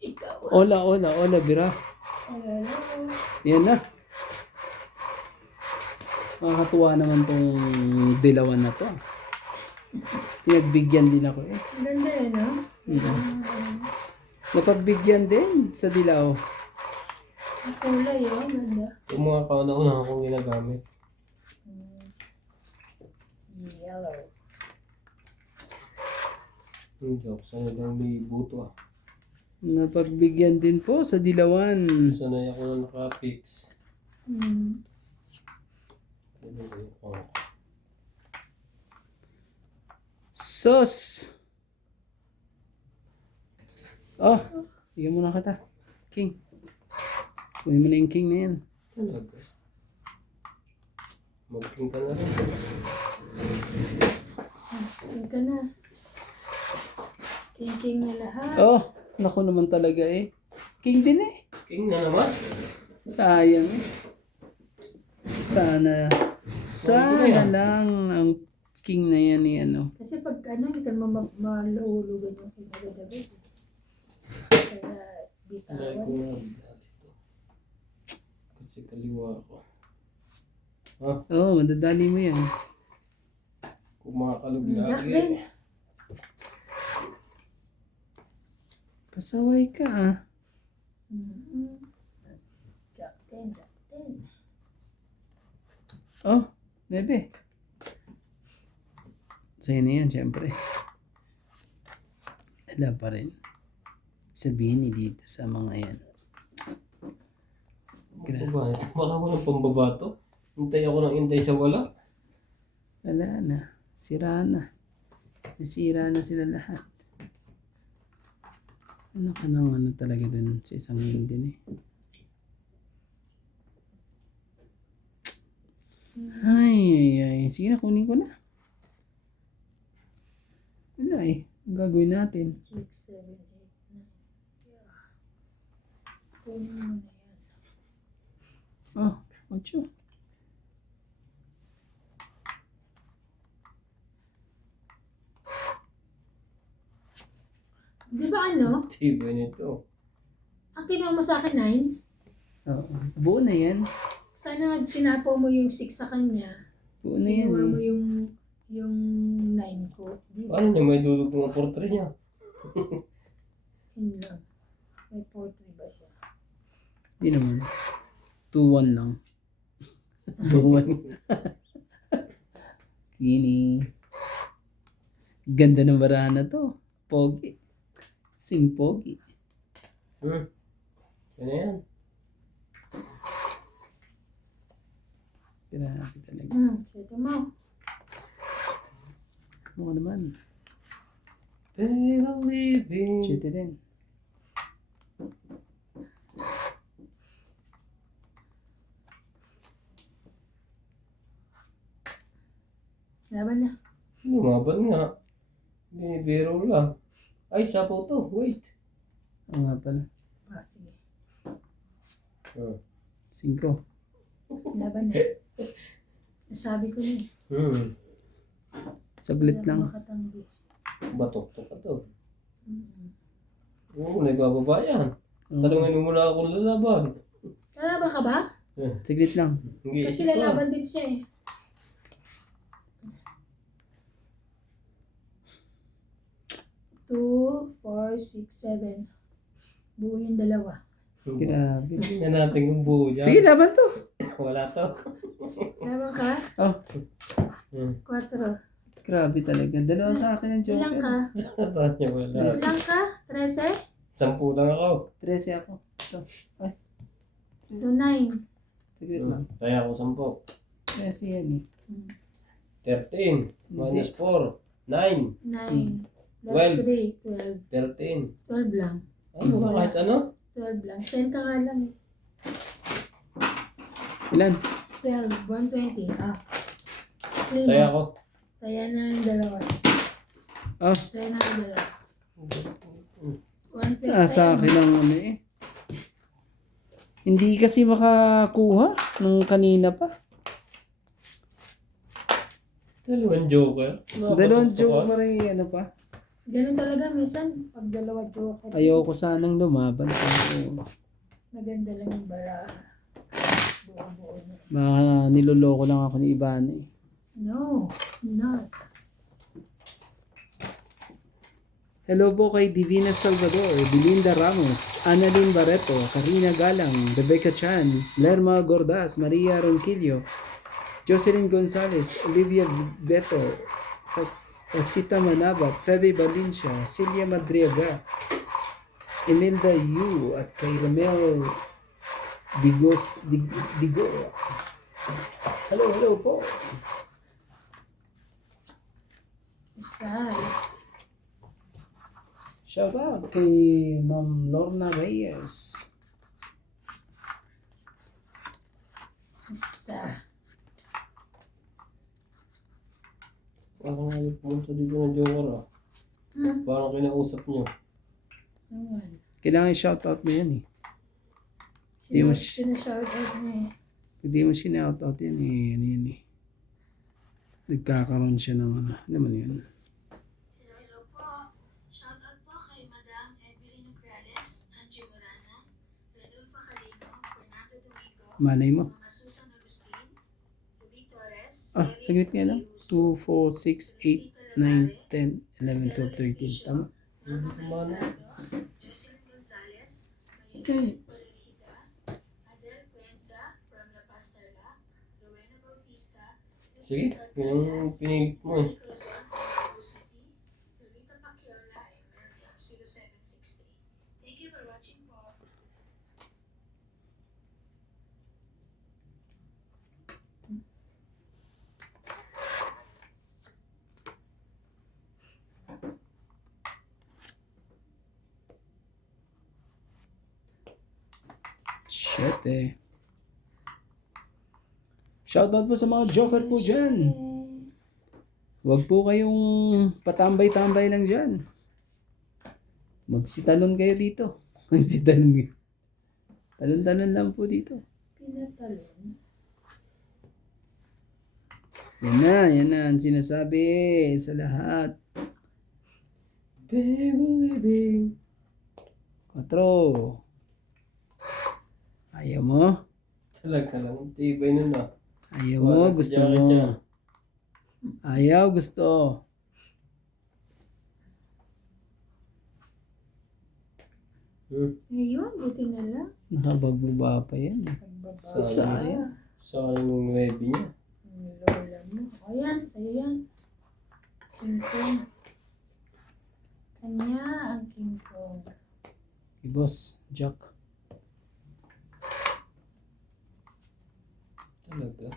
Ikaw. Ola, bira. Hello. Yan na. Nakakatuwa naman tong dilawan na to. Pinagbigyan din ako eh. Ang ganda eh, no? Napagbigyan din sa dilaw. Ang kulay, oh. Ganda. Yung mga kauna-una kong ginagamit. Yellow. Joke, sana lang may buto ah. Napagbigyan din po sa dilawan. Sanay ako na naka-fix. Hmm. Oh. Sos! Oh, bigyan mo na kita. King. Kunin mo na yung king na yan. Talaga. Mag-king ka na rin. King ka na. King na lahat. Oh, naku naman talaga eh. King din eh. King na naman. Sayang eh. Sana lang ang king na yan ni ano. Kasi pag ano, hindi ka naman malulugan yung king agad-agad. Kaya, Sanay ko bitawan. na. Kasi kaliwa ako. Ah, Oh, madadali mo yan. kumakalog Jack lagi. din. Pasaway ka ah. Jack 10, Jack 10. Oh, bebe. Sa'yo na yan, syempre. Alam pa rin. Sabihin ni dito sa mga yan. Ano ba? Baka walang pambabato. Hintay ako ng hintay sa wala. Wala na. Sira na. Nasira na sila lahat. Ano ka nang ano talaga dun sa isang yun din eh. Ay. Sige na, kunin ko na. Wala eh. Ang gagawin natin. 6, 7, 8, 9. Yeah. Kunin mo na yan. Oh, 8. Di ba ano? Tiba nito. Ang kinuha mo sa akin 9? Oo. Buo na yan. Sana sinapo mo yung 6 sa kanya. Buo na yan Kinuha mo eh. yung 9 ko. Di ba? Paano niya may dudugtong ang portrait niya? Yun lang. May 4-3 ba siya? Hindi naman. 2-1 lang. 2-1. Kini. Ganda ng barahan na to. Pogi. Sing pogi. Yan na yan. Grabe talaga. Siyete mo. Mukha naman. Pero living. Shit din. Laban na. Lumaban nga. Binibiro lang. Ay, sapaw to. Wait. Oo nga pala. Sige. 5. Laban na. Nasabi ko na eh. Saglit Hindi ako lang. makatanggi. Batok-tok ka to. Oo, nagbababa yan. Oo. Talungan mo muna akong lalaban. Lalaban ka ba? Saglit lang. Hindi Kasi isip ko. lalaban din siya eh. 2, 4, 6, 7. Buo yung dalawa. Grabe. Hindi na natin kung buo dyan. Sige, laban to. Wala to. Laban ka? Oh, 4. grabe talaga. Dalawa sa akin ang Ilang joker. ka? Saan niya wala? Ilang ka? 13? 10 lang ako. 13 ako. Ito. Ay, So 9. saglit lang. Kaya ako 13 yan eh. 10. 13. Minus 4. 9. 9. Plus 12. 3, 12. 13. 12 lang. Ano ba kahit ano? 12 lang. 10 ka nga lang eh. Ilan? 12, 120. Ah. Kaya ako. Kaya na yung dalawa. Oh, Kaya na yung dalawa. 120. sa akin ang ano eh. Hindi kasi makakuha nung kanina pa. Dalawang joker. Dalawang joker eh, ano pa. Ganun talaga, minsan, pag dalawa joker, Ayoko sanang lumaban. Pero maganda lang yung baraha. Buo-buo na. baka niloloko lang ako ni Ivana eh. No, not. Hello po kay Divina Salvador, Belinda Ramos, Annalyn Barreto, Karina Galang, Rebecca Chan, Lerma Gordas, Maria Ronquillo, Jocelyn Gonzalez, Olivia Beto, Pasita Manabat, Febe Valencia, Celia Madriaga, Imelda Yu, at kay Romel Digo. Hello po. Isa. Shout out kay Ma'am Lorna Reyes. Isa. Parang ayaw pumunta dito ng Joker ah. Parang kinausap niyo. Naman. Kailangan i-shout out mo yan eh. Hindi mo, Sinashout out niya eh. hindi mo shout out yan eh. Ano yan eh. Nagkakaroon siya ng ano. Ano man yun? Hello po. Shoutout po kay Madam Evelyn Nograles, Angie Morana, Renul Pacalino, Fernando Domingo, Manay mo. Mama Susan Agustin, Ruby Torres, Ah, saglit nga lang. 2, 4, 6, 8, 9, 10, 11, 12, 13. Tama. Mama Estrado, Jocelyn Gonzalez, Okay. Mayet Polenida, Adel Cuenza from La Paz, Tarlac, Rowena Bautista, Sige, yun ang pinilit mo eh. Manny Cruzon, Cebu City, Lolita Paciola, and Melgam 0763. Thank you for watching po. Shit eh. Shoutout po sa mga joker po dyan. Huwag po kayong patambay-tambay lang dyan. Magsitalon kayo dito. Magsitalon kayo. Talon-talon lang po dito. Pinatalon. Yan na ang sinasabi sa lahat. Baby. 4. Ayaw mo? Talaga lang. Tibay nun ah. Ayaw mo? Wala si Gusto Jackie mo? Chan. Ayaw, gusto. Ngayon, buti na lang. Nakabagbaba pa yan. Pagbaba. Sayang. Sayang yung 9 niya. Ang lola mo. O yan, sa'yo yan. King Kong. Kanya ang King Kong. Boss, Jack. Talaga.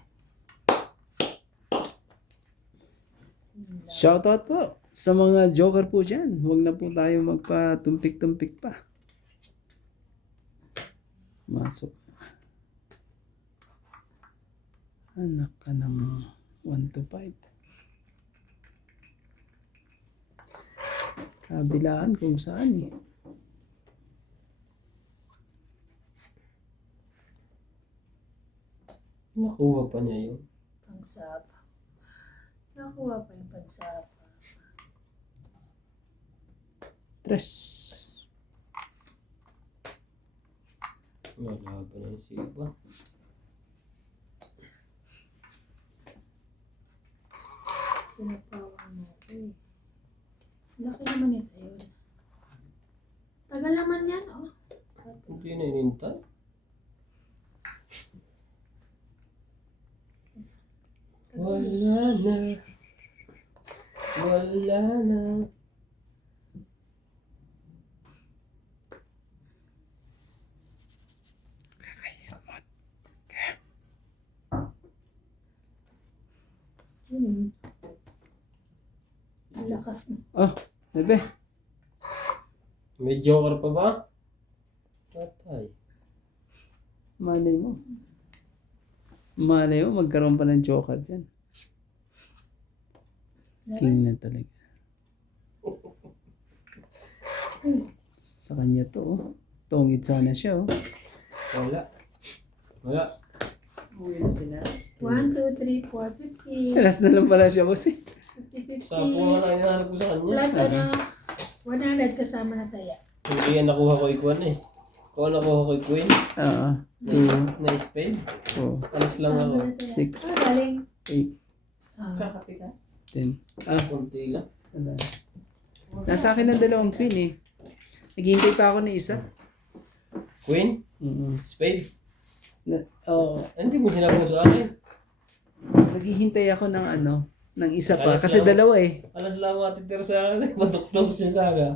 Shoutout po sa mga joker po dyan. Huwag na po tayo magpatumpik-tumpik pa. Masok. Anak ka ng 1 to 5. Kabilaan kung saan eh. Nakuha pa niya yun. Pangsapa. Nakuha pa yung pansapa. 3. Wala pa na yung siba. Sinapawan mo ako eh. Laki naman ito yun. Tagal naman yan, oh. Hindi na inintay. Wala na. Wala na. Yun Ang lakas na. Oh, bebe. May joker pa ba? Patay. Malay mo. Malay mo, magkaroon pa ng joker dyan. King na talaga. Sa kanya to, oh. Tungit sana siya, oh. Wala. Wala. Uwi na sila. 1, 2, 3, 4, 50. Last na lang pala siya, boss, eh. Sa po nga lang hinahanap ko sa kanya. Plus ano, 100 kasama na taya. Hindi yan nakuha ko ikuan eh. Kung nakuha ko ikuin, Oo. na spade. 2, Alas lang ako. 6, Ah, galing. 8, Ah, 10. Kunti lang. Nasa akin ang dalawang queen eh. Naghihintay pa ako ng isa. Queen? Spade? Oo. Hindi mo sinabi mo sa akin. Naghihintay ako ng ano, ng isa pa. Alas Kasi lang. dalawa eh. Alas lang matitira sa akin. Matuktok siya sa akin.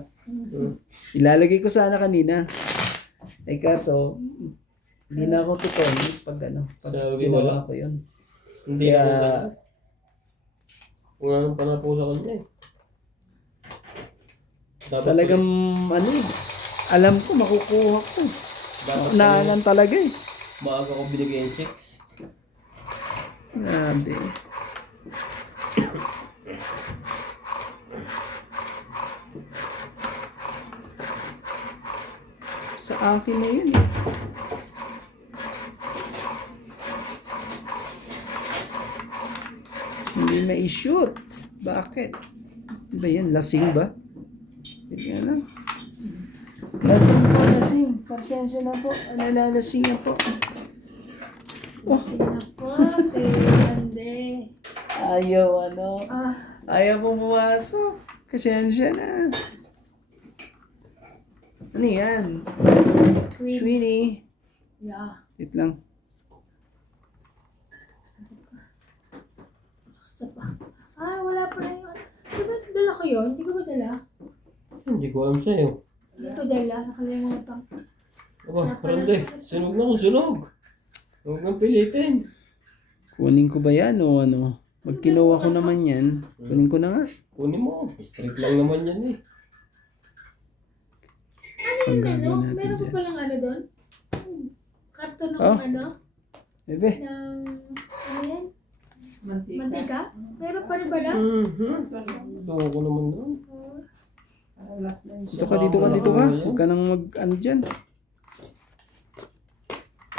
Ilalagay ko sana kanina. Eh kaso, hindi na ako tutol pag ano, pag Sabi ginawa wala. ko yun. Hindi Kaya, ako. Kung anong panapo sa kanya eh. Dapat talagang ano eh, alam ko makukuha ko. Dapat Naalam talaga eh. maaga ko binigay yung 6. Grabe. Sa akin na yun eh. Hindi ma-shoot. Bakit? Ano ba yan? Lasing ba? Hindi lang. Lasing po, lasing. Parsensya na po. Nalalasing na po. Sige na po, si Ande. Ayaw ano. Ah, Ayaw pong pumasok. Parsensya na. Ano yan? Queen. Queenie. Yeah. Wait lang. Isa pa. Ah, wala pa na yun. Di ba dala ko yun? Di ko ba dala? Hindi ko alam sa'yo. Hindi ko dala. Nakalimutan ko. Aba, parang di. Sunog na kung sunog. Huwag kang pilitin. Kunin ko ba yan o ano? Pag kinuha ko naman yan, kunin ko na nga. Kunin mo. Straight lang naman yan eh. Ang Ano? gagawin natin Meron ko dyan. palang ano doon? Karton ng Oh. ano? Bebe. Ng ano yan? Mantika? Meron pa rin ba lang? Gawa ko naman doon. Dito ka, dito ka, dito ka. Huwag ka nang mag ano dyan.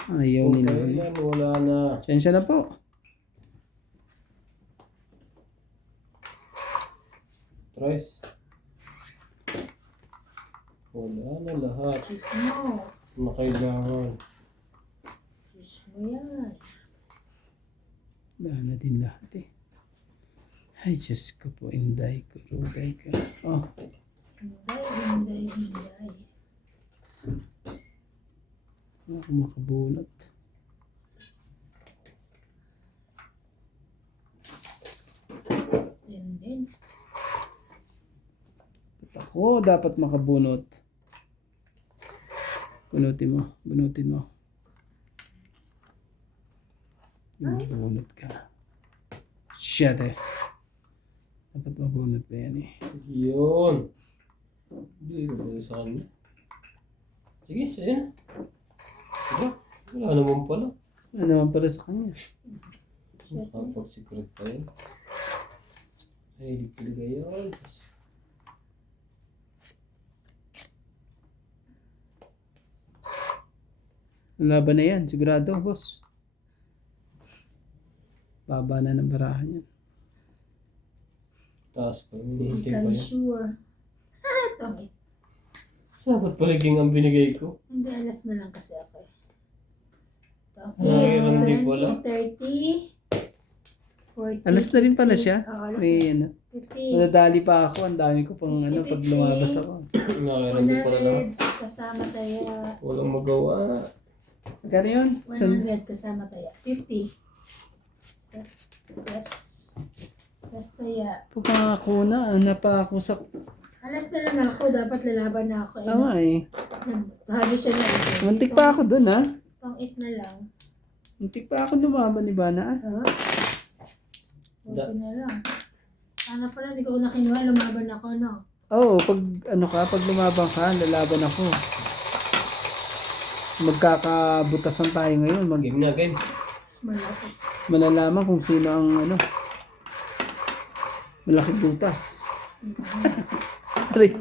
Ayaw nila. Okay yan, wala na. Sensya na po. Tres. Wala na lahat Diyos mo. na kailangan. Diyos mo yan. Wala na din lahat eh. Ay, Diyos ko po. Inday ko. Rugay ka. Oh. Hinday. Wala akong makabunot. Din. Ako dapat makabunot. Bunutin mo. Bunutin mo. Bunot ka. Shit eh. Dapat mabunot pa yan eh. Yun. Hindi ko ba sa kanya? Sige, sa'yo na. Diba? Wala naman pala. Ano naman pala sa kanya? Nakapag-secret pa yun. Ay, di piliga yun. Ang laban na yan. Sigurado, boss. Baba na ng barahan yan. Taas pa yun. Hinihintay pa I'm yun. sure. Ah, tangit. Dapat paliging ang binigay ko. Hindi, alas na lang kasi ako eh. Mayroon din 20, pala. 30, 40, Alas na rin pala siya. Oo, alas na. May ano. 50, Nadali pa ako. Ang dami ko pang ano pag lumabas ako. Nakailan din pala lahat. 100 kasama taya. Walang magawa. Magkano yun? 100 kasama taya. 50. Plus taya. Pumako na. Ano pa ako sa... Alas na lang ako. Dapat lalaban na ako. Tama eh. Halo siya na. Muntik pa ako dun ha. Pang 8 na lang. Muntik pa ako lumaban ni Bana ah. Oo. Okay na lang. Sana pala hindi ko na kinuha. Lumaban ako, no? Oo, pag ano ka, pag lumaban ka, lalaban ako. Magkakabutasan tayo ngayon. Game na, game. Mas malaki. Malalaman kung sino ang ano. Malaking butas. Rick.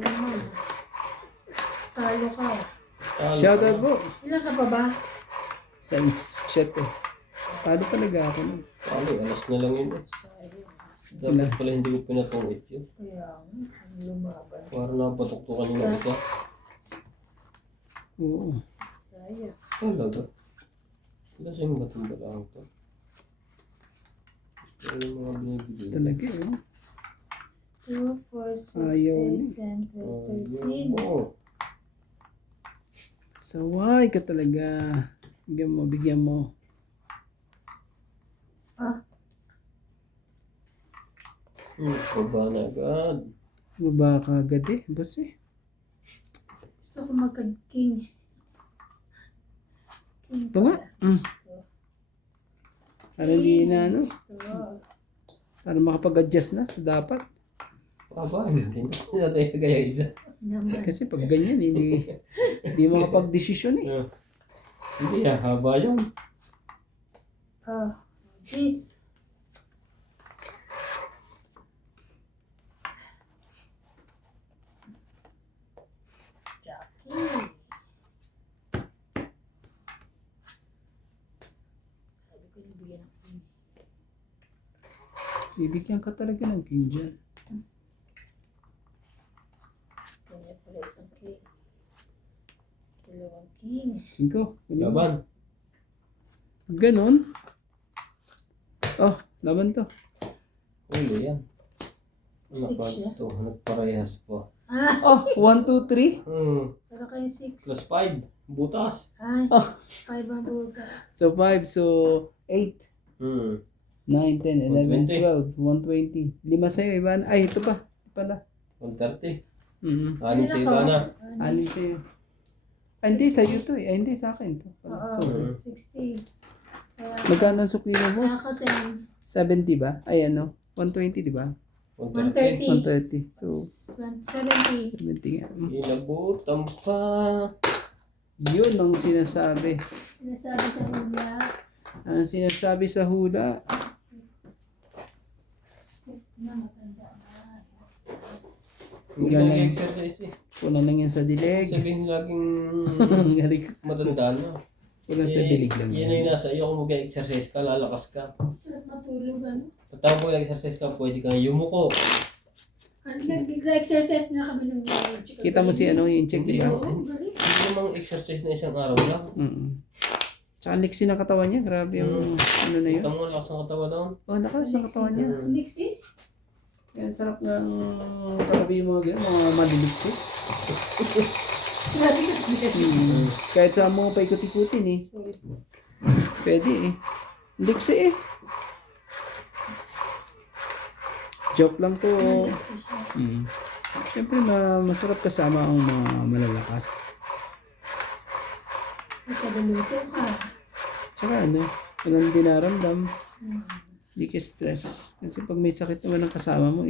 Talo ka. Shout out po. Ilan ka pa ba? 6, 7. Talo talaga ako nun. Talo, alas na lang yun eh. Dapat pala hindi ko pinatungit yun. Kaya lumaban. Para napatuktukan yung isa. Oo. Sayang. Talaga. Lasing ba itong balang to? Ito yung mga binibigay. Talaga eh. 2, 4, 6, Ayaw 8, 10, 12, 13. Oo. Saway ka talaga. Bigyan mo, bigyan mo. Ah, Baba na agad. Baba ka agad eh. Boss eh. gusto ko magka-king. King Ito nga. Mm. Para hindi na ano. Gusto. Para makapag-adjust na sa dapat. Baba, hindi natin kaya isa. Naman. Kasi pag ganyan, hindi makapag-desisyon eh. Hindi haba yun. Ah, this. Jackie. Sabi ko nabigyan ng king. Bibigyan ka talaga ng king dyan. Kanya pala isang king. Dalawang king. 5. Laban. Ganon. Oh, laban to. Uli yan. Six siya. Ito, nagparehas pa. Ah, Oh, 1, 2, 3. para kayo 6. Plus 5. Butas. Ay, Oh. 5 ang buka. So 5, so 8, 9, 10, 11, 120. 12, 120. 5 sa'yo, Ivan. Ay, ito pa. Ito pala. 130. Mm-hmm. Anim sa iba na. Anin sa'yo. Ah, hindi, sa'yo to eh. Ay, hindi, sa akin to. Oo, So, 60. Kaya, magkano ang sukli mo, kaya boss? ako 10. 70 ba? Ay, ano? 120, di ba? 130. 130. 130. So, 70. 70 nga. Inabutan pa. Yun ang sinasabi. Sinasabi sa hula. Ang sinasabi sa hula. Na, matanda na. Hindi Galing. lang exercise eh. Kulang lang yan sa dilig. Sabihin laging Galing. matanda na. Kulang sa dilig lang. Yan ay nasa iyo kung mag-exercise ka, lalakas ka. Sarap matulog, ano? Pagka mag-exercise ka, pwede kang yumuko. Ano, nag-exercise nga kami nung Kita mo si ano, yung check, di ba? Oo, galing. Hindi namang exercise na isang araw lang. Tsaka liksi ng katawan niya. Grabe yung ano na yun. Kita mo, lakas ng katawan noon. Oh, lakas ng katawan niya. Nixie? Yan, sarap ng katabi yung mga ganyan, mga maliliksi. Grabe ka. Kahit sa mo pa ikot-ikutin eh. Pwede eh. Liksi eh. Joke lang po. Nixie siya. Siyempre masarap kasama ang mga malalakas. Nagkabaluto ka. Tsaka ano, walang dinaramdam. Hindi ka stress. Kasi pag may sakit naman ang kasama mo,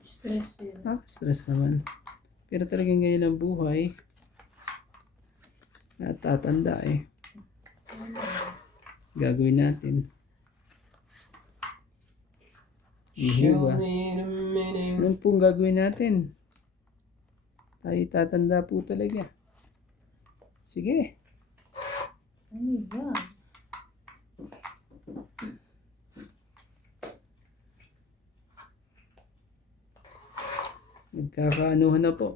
Stress yun. stress naman. Pero talagang ganyan ang buhay. Natatanda eh. Gagawin natin. Show Ihiwa. me the meaning. Anong pong gagawin natin? Tayo tatanda po talaga. Sige. Ano yan? Nagkakaanuhan na po.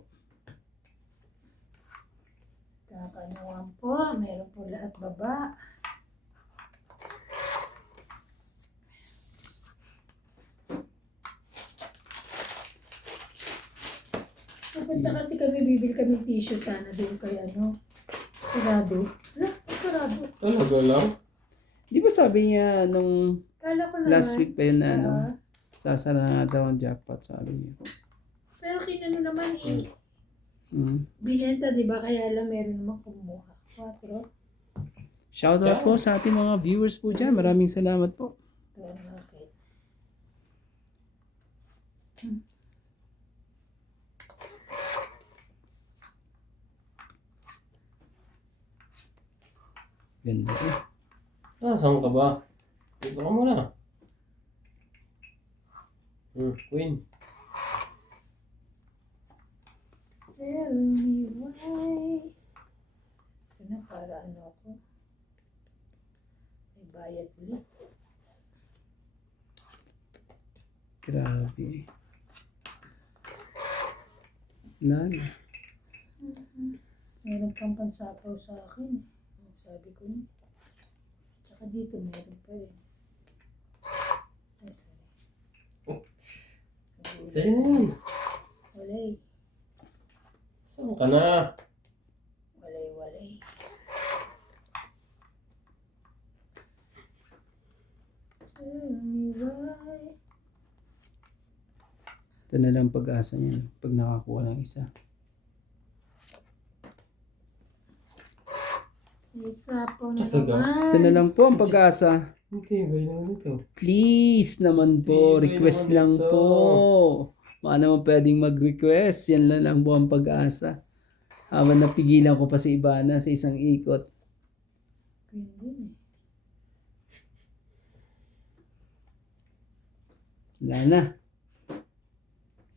Kakanuhan po. Meron po lahat baba. Napunta kasi kami, bibili kami tissue sana doon kaya ano. Sarado. Wala, sarado. Talaga lang? Di ba sabi niya nung Kala ko naman. last week pa yun na ano, ah, sasara na daw ang jackpot sabi niya. pero kinano naman eh. Mm. Binenta, di ba? Kaya lang meron naman kumuha. 4. Shoutout po sa ating mga viewers po dyan. Maraming salamat po. Okay. Ganda eh. Saan ka ba? Dito ka muna. Queen. Tell me why. Ito na, para ano ako. May bayad ulit. Grabe. Wala na. Meron pang pansapaw sa akin. Sabi ko na. Tsaka dito meron pa rin. Ay, sorry. Sa'yo na yun. Walay. Saan ka na? Walay. Tell me why. Ito na lang pag-asa niya pag nakakuha ng isa. Isa po na Talaga? naman. Ito na lang po ang pag-asa. Hindi, ba naman ito? Please naman po, Hindi, request naman lang ito. po. Baka naman pwedeng mag-request. Yan na lang po ang pag-asa. Habang napigilan ko pa si Ibana sa isang ikot. Hindi. Wala na.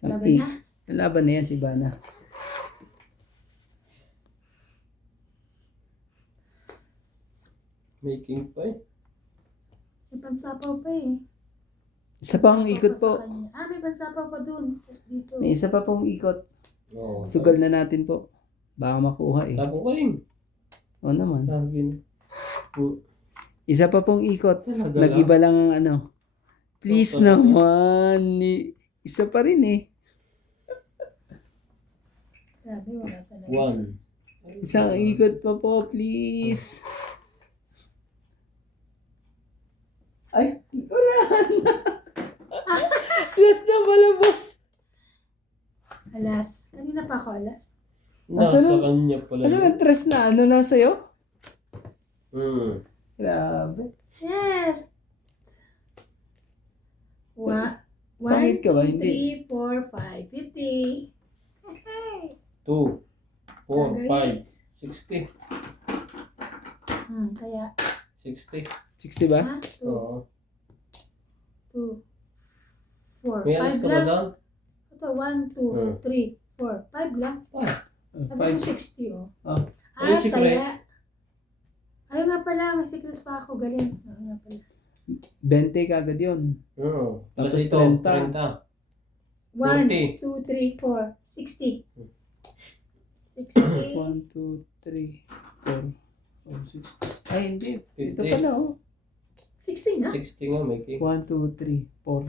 Laban na? Laban na yan si Ibana. Making pa eh. May pansapaw pa eh. Isa pang ikot Pansapaw po. pa sa kanya. Ah, may pansapaw pa dun. Tapos dito. May isa pa pong ikot. Oo. Sugal na natin po. Baka makuha eh. Tapo ka rin. Oo naman. Sabi na. Isa pa pong ikot. Talaga Nag-iba lang ang ano. Please Opo, naman. Isa pa rin eh. Grabe, wala talaga. One. Isang ikot pa po, please. Ay, wala na. Last na pala, boss. Alas. Kanina pa ako alas. Nasa Asan na? kanya pala. Ano ng tres na? Ano na sa'yo? Grabe. Yes! Pangit ka ba? Hindi. 1, 2, 3, 4, 5, 50. Hey! 2, 4, Gagawin. 5, 60. Kaya, 60. 60 ba? ha? 2, Oo. 2, 4, May alas 5 ka ba lang. doon? Ito, 1, 2, 3, 4, 5 lang. Sabi ko 60, oh. Oh. Ano yung secret? Kaya, ayun nga pala, may secret pa ako. Galing. Oo nga pala. 20 kagad yun. Oo. Tapos Tapos ito, 30. 30. 1, 20. 2, 3, 4, 60. 1, 60. 2, 3, 4, 60. Ay, hindi. Ito 50. pala, oh. 60 na? 60 nga, Mikey. 1, 2, 3, 4.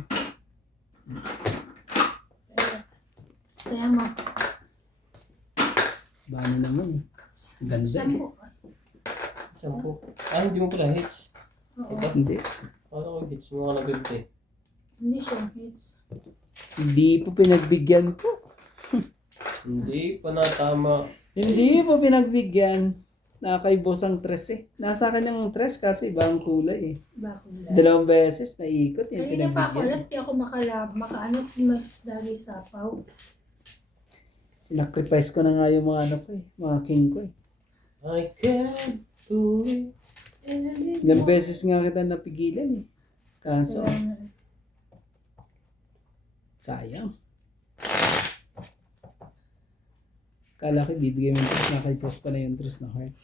Kaya mo, Bana naman. Ganda eh. 10. 10. Ah, hindi mo pala hits. Oo. Hindi. Ano ko hits mo ka na 50? Hindi siya hits. Hindi po pinagbigyan po. Hindi pa natama. Hindi po pinagbigyan. Nakakaibos ang tres eh. Nasa akin ang tres kasi ibang kulay eh. Bakit? 2 beses naikot yung Kanina pa ako, pinagbigyan. alas di ako makaano, mas dali sapaw. Sinacrifice ko na nga yung mga ano ko eh. Mga king ko eh. I can't do it anymore. Ilang beses nga kita napigilan eh. Kaso, Kaya nga. sayang. Kala ko bibigay mo yung tres, nakaipos pa na yung tres na heart.